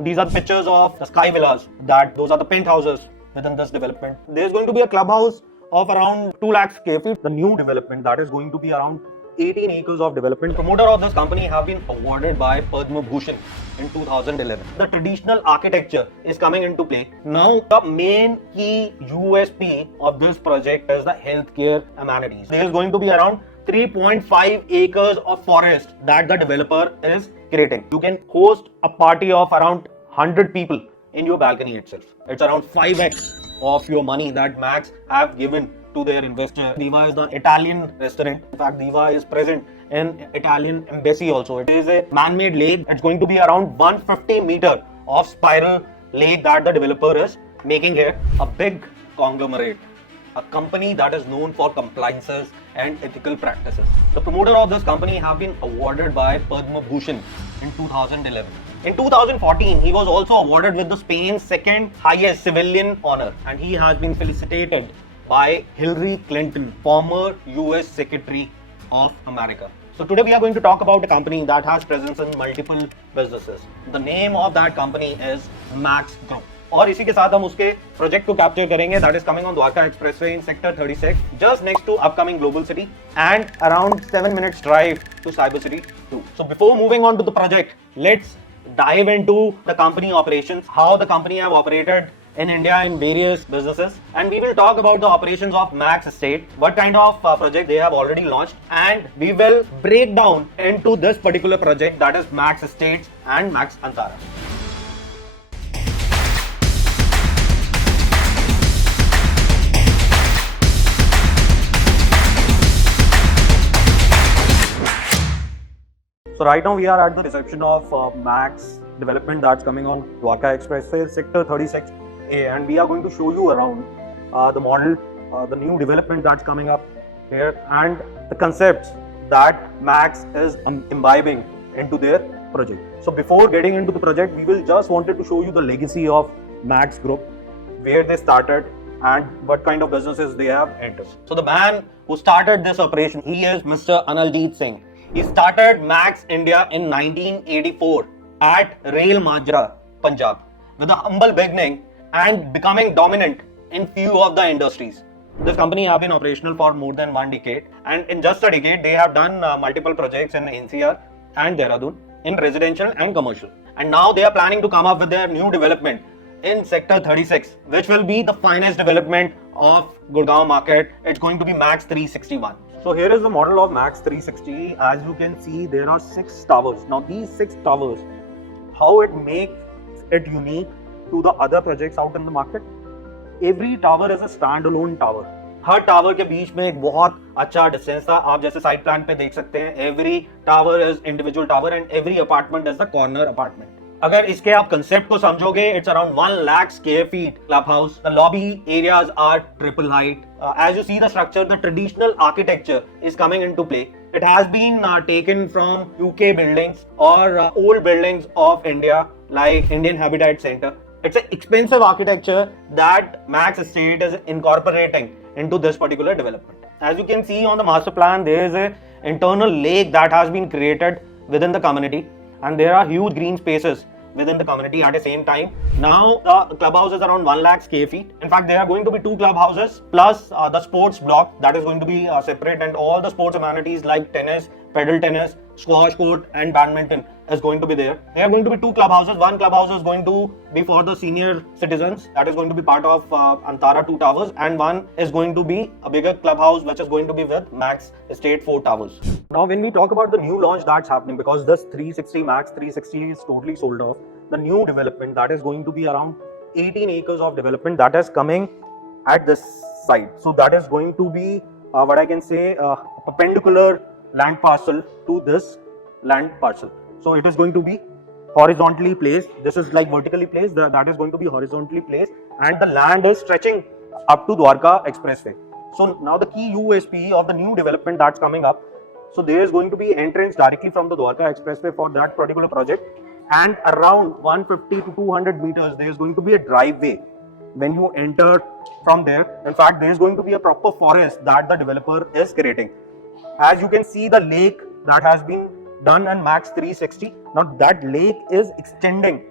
These are pictures of the sky villas. Those are the penthouses within this development. There's going to be a clubhouse of around 2 lakh square feet. The new development that is going to be around 18 acres of development. The promoter of this company have been awarded by Padma Bhushan in 2011. The traditional architecture is coming into play. Now, the main key USP of this project is the healthcare amenities. There is going to be around 3.5 acres of forest that the developer is creating. You can host a party of around 100 people in your balcony itself. It's around 5x of your money that Max have given to their investor. Diva is the Italian restaurant. In fact, Diva is present in Italian embassy also. It is a man-made lake. It's going to be around 150 meter of spiral lake that the developer is making here. A big conglomerate, a company that is known for compliances and ethical practices. The promoter of this company have been awarded by Padma Bhushan in 2011. In 2014, he was also awarded with the Spain's second highest civilian honor, and he has been felicitated by Hillary Clinton, former US Secretary of America. So today we are going to talk about a company that has presence in multiple businesses. The name of that company is Max Group. और इसी के साथ हम उसके project को capture करेंगे that is coming on Dwarka expressway in sector 36 just next to upcoming global city and around 7 minutes drive to cyber city 2. So before moving on to the project, let's dive into the company operations, how the company have operated in India in various businesses, and we will talk about the operations of Max Estate, what kind of project they have already launched, and we will break down into this particular project that is Max Estates and Max Antara. So right now we are at the reception of Max development that's coming on Dwarka Expressway, Sector 36A, and we are going to show you around the model, the new development that's coming up here, and the concepts that Max is imbibing into their project. So before getting into the project, we will just wanted to show you the legacy of Max Group, where they started and what kind of businesses they have entered. So the man who started this operation, he is Mr. Analjeet Singh. He started Max India in 1984 at Rail Majra, Punjab, with a humble beginning and becoming dominant in few of the industries. This company have been operational for more than 1 decade, and in just a decade, they have done multiple projects in NCR and Dehradun in residential and commercial. And now they are planning to come up with their new development in Sector 36, which will be the finest development of Gurgaon market. It's going to be Max 361. So here is the model of Max 360. As you can see, there are 6 towers. Now these 6 towers, how it makes it unique to the other projects out in the market? Every tower is a standalone tower. Her tower के बीच में एक बहुत अच्छा distance था. आप जैसे side plan पे देख सकते हैं, every tower is individual tower and every apartment is the corner apartment. अगर इसके आप कंसेप्ट को समझोगे, it's around 1 lakh square feet club house. The lobby areas R triple height. As you see the structure, the traditional architecture is coming into play. It has been taken from UK buildings or old buildings of India, like Indian Habitat Center. It's an expensive architecture that Max Estate is incorporating into this particular development. As you can see on the master plan, there is an internal lake that has been created within the community, and there are huge green spaces within the community at the same time. Now the clubhouse is around 1 lakh square feet. In fact, there are going to be 2 clubhouses plus the sports block that is going to be separate, and all the sports amenities like tennis, paddle tennis, squash court and badminton is going to be there. There are going to be 2 clubhouses. One clubhouse is going to be for the senior citizens, that is going to be part of Antara 2 towers, and one is going to be a bigger clubhouse which is going to be with Max Estate 4 towers. Now when we talk about the new launch that's happening, because this 360 Max 360 is totally sold off, the new development that is going to be around 18 acres of development that is coming at this site. So that is going to be what I can say a perpendicular land parcel to this land parcel. So it is going to be horizontally placed. This is like vertically placed. That is going to be horizontally placed, and the land is stretching up to Dwarka Expressway. So now the key USP of the new development that's coming up. So there is going to be entrance directly from the Dwarka Expressway for that particular project, and around 150 to 200 meters there is going to be a driveway when you enter from there. In fact, there is going to be a proper forest that the developer is creating. As you can see, the lake that has been done on Max 360. Now that lake is extending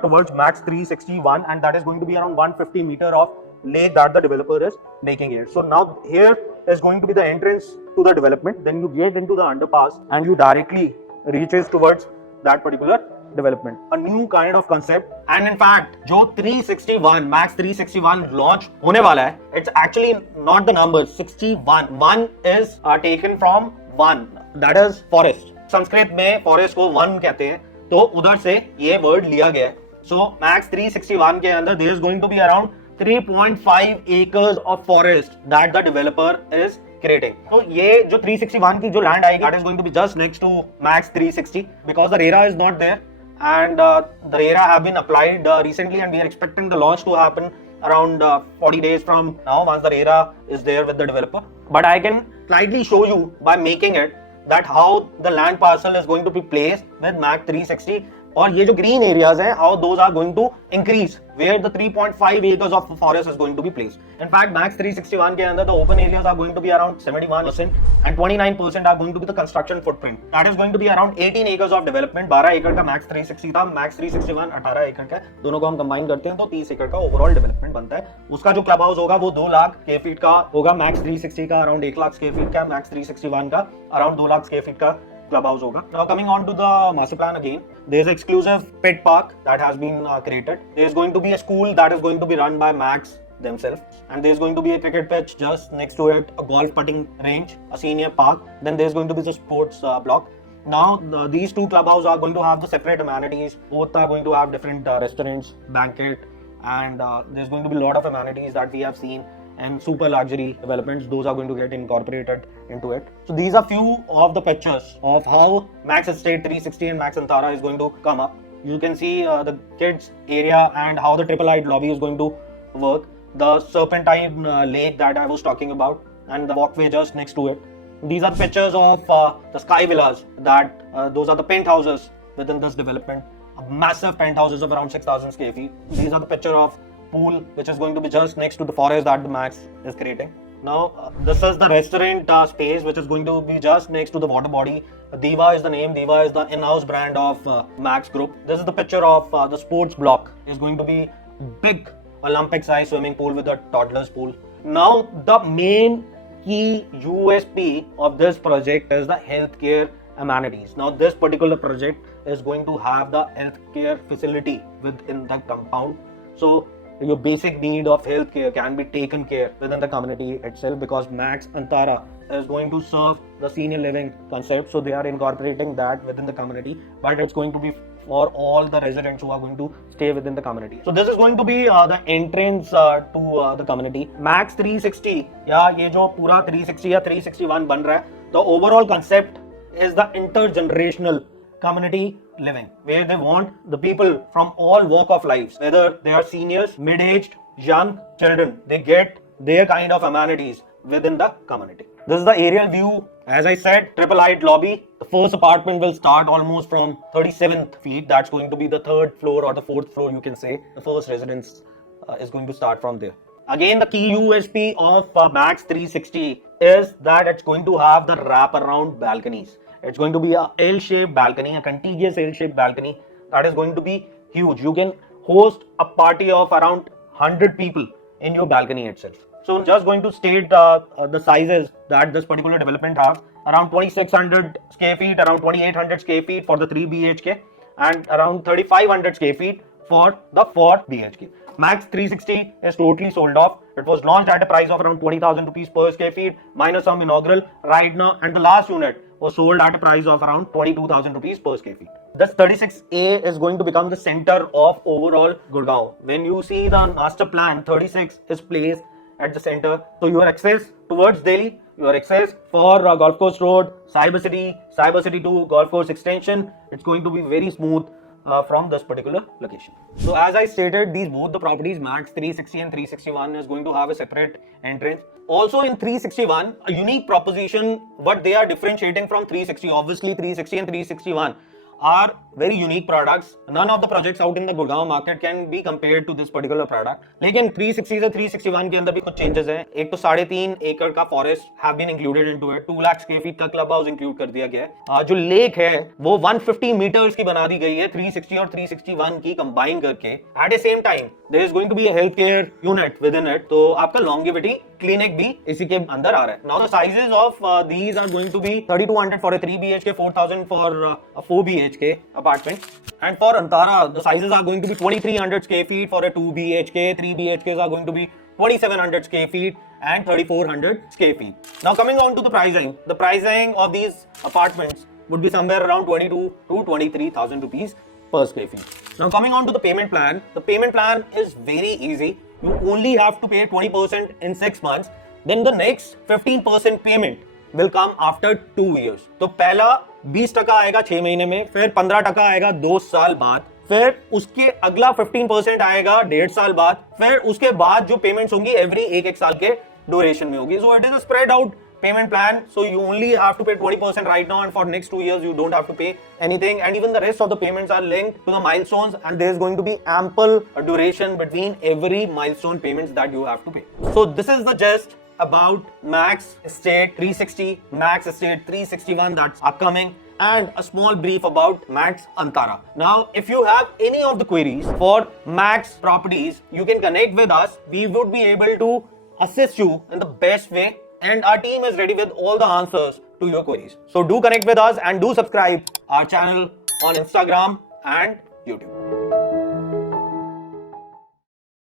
towards Max 361, and that is going to be around 150 meter of lake that the developer is making here. So now here is going to be the entrance to the development. Then you get into the underpass and you directly reaches towards that particular development. A new kind of concept. And in fact, जो 361 Max 361 launch होने वाला है, it's actually not the number 61. One is taken from one. That is forest. Sanskrit में forest को one कहते हैं, तो उधर से ये word लिया गया है. So Max 361 के अंदर there is going to be around 3.5 acres of forest that the developer is creating. So ये जो 361 की जो land आएगी, that is going to be just next to Max 360 because the RERA is not there, and the RERA have been applied recently, and we are expecting the launch to happen around 40 days from now once the RERA is there with the developer. But I can slightly show you by making it that how the land parcel is going to be placed with Max 360, और ये जो green areas हैं, how those are going to increase where the 3.5 acres of forest is going to be placed. In fact, Max 361 के अंदर the open areas are going to be around 71% and 29% are going to be the construction footprint. That is going to be around 18 acres of development. 12 एकड़ का Max 360 था, Max 361 18 एकड़ का, दोनों को हम कंबाइन करते हैं तो 30 एकड़ का ओवरऑल डेवलपमेंट बनता है. उसका जो क्लब हाउस होगा वो 2 लाख स्क्वायर फीट का होगा, Max 360 का अराउंड 1 लाख स्क्वायर फीट का, Max 361 का अराउंड 2 लाख स्क्वायर फीट का club house होगा. Now coming on to the master plan again, there is an exclusive pet park that has been created. There is going to be a school that is going to be run by Max themselves, and there is going to be a cricket pitch just next to it, a golf putting range, a senior park. Then there is going to be the sports block. Now these two clubhouses are going to have the separate amenities. Both are going to have different restaurants, banquet, and there's going to be a lot of amenities that we have seen. And super luxury developments, those are going to get incorporated into it. So these are few of the pictures of how Max Estate 360 and Max Antara is going to come up. You can see the kids area and how the triple light lobby is going to work. The serpentine lake that I was talking about, and the walkway just next to it. These are pictures of the sky villas that those are the penthouses within this development. Massive penthouses of around 6,000 square feet. These are the picture of pool which is going to be just next to the forest that the Max is creating. Now this is the restaurant space which is going to be just next to the water body. Diva is the name. Diva is the in-house brand of Max Group. This is the picture of the sports block. It's going to be big Olympic size swimming pool with a toddler's pool. Now the main key USP of this project is the healthcare amenities. Now this particular project is going to have the healthcare facility within the compound. So your basic need of healthcare can be taken care within the community itself, because Max Antara is going to serve the senior living concept. So they are incorporating that within the community, but it's going to be for all the residents who are going to stay within the community. So this is going to be the entrance to the community. Max 360 या ये जो पूरा 360 या 361 बन रहा है, the overall concept is the intergenerational community living, where they want the people from all walk of lives, whether they are seniors, mid-aged, young, children, they get their kind of amenities within the community. This is the aerial view. As I said, triple height lobby. The first apartment will start almost from 37th feet. That's going to be the 3rd floor or the 4th floor, you can say. The first residence is going to start from there. Again, the key USP of Max 360 is that it's going to have the wraparound balconies. It's going to be a L-shaped balcony, a contiguous L-shaped balcony that is going to be huge. You can host a party of around 100 people in your balcony itself. So I'm just going to state the sizes that this particular development has. Around 2600 square feet, around 2800 square feet for the 3 BHK, and around 3500 square feet for the 4 BHK. Max 360 is totally sold off. It was launched at a price of around 20,000 rupees per square feet minus some inaugural right now, and the last unit was sold at a price of around 22,000 rupees per square feet. This 36A is going to become the center of overall Gurgaon. When you see the master plan, 36 is placed at the center. So your access towards Delhi, your access for Golf Course Road, Cyber City to Golf Course Extension, it's going to be very smooth from this particular location. So as I stated, both the properties, Max 360 and 361, is going to have a separate entrance. Also in 361, a unique proposition, what they are differentiating from 360, obviously 360 and 361 are very unique products. None of the projects out in the Gurgaon market can be compared to this particular product. लेकिन 360 से 361 के अंदर भी कुछ changes हैं. एक तो 3.5 एकड़ का forest have been included into it. 2 lakh square feet का क्लब हाउस इंक्लूड कर दिया गया है. जो लेक है वो 150 मीटर्स की बना दी गई है 360 और 361 की कंबाइन करके. At the same time there is going to be a health care unit within it. तो आपका लॉन्गेविटी क्लिनिक भी इसी के अंदर आ रहा है. Now the sizes of these are going to be 3200 for a 3 BHK, 4000 for a 4 BHK apartment. And for Antara, the sizes are going to be 2300 square feet for a 2 BHK, 3 BHKs are going to be 2700 square feet and 3400 square feet. Now coming on to the pricing of these apartments would be somewhere around 22 to 23,000 rupees per square feet. Now coming on to the payment plan is very easy. You only have to pay 20% in 6 months. Then the next 15% payment will come after 2 years. तो पहला 20% आएगा 6 महीने में, फिर 15% आएगा 2 साल बाद, फिर उसके अगला 15% आएगा 1.5 साल बाद, फिर उसके बाद जो पेमेंट्स होंगी एवरी एक साल के ड्यूरेशन में होगी. So it is a spread out payment plan. So you only have to pay 20% right now, and for next 2 years you don't have to pay anything, and even the rest of the payments are linked to the milestones, and there is going to be ample duration between every milestone payments that you have to pay. So this is the gist about Max Estate 360, Max Estate 361 that's upcoming, and a small brief about Max Antara. Now, if you have any of the queries for Max properties, you can connect with us. We would be able to assist you in the best way, and our team is ready with all the answers to your queries. So do connect with us and do subscribe our channel on Instagram and YouTube.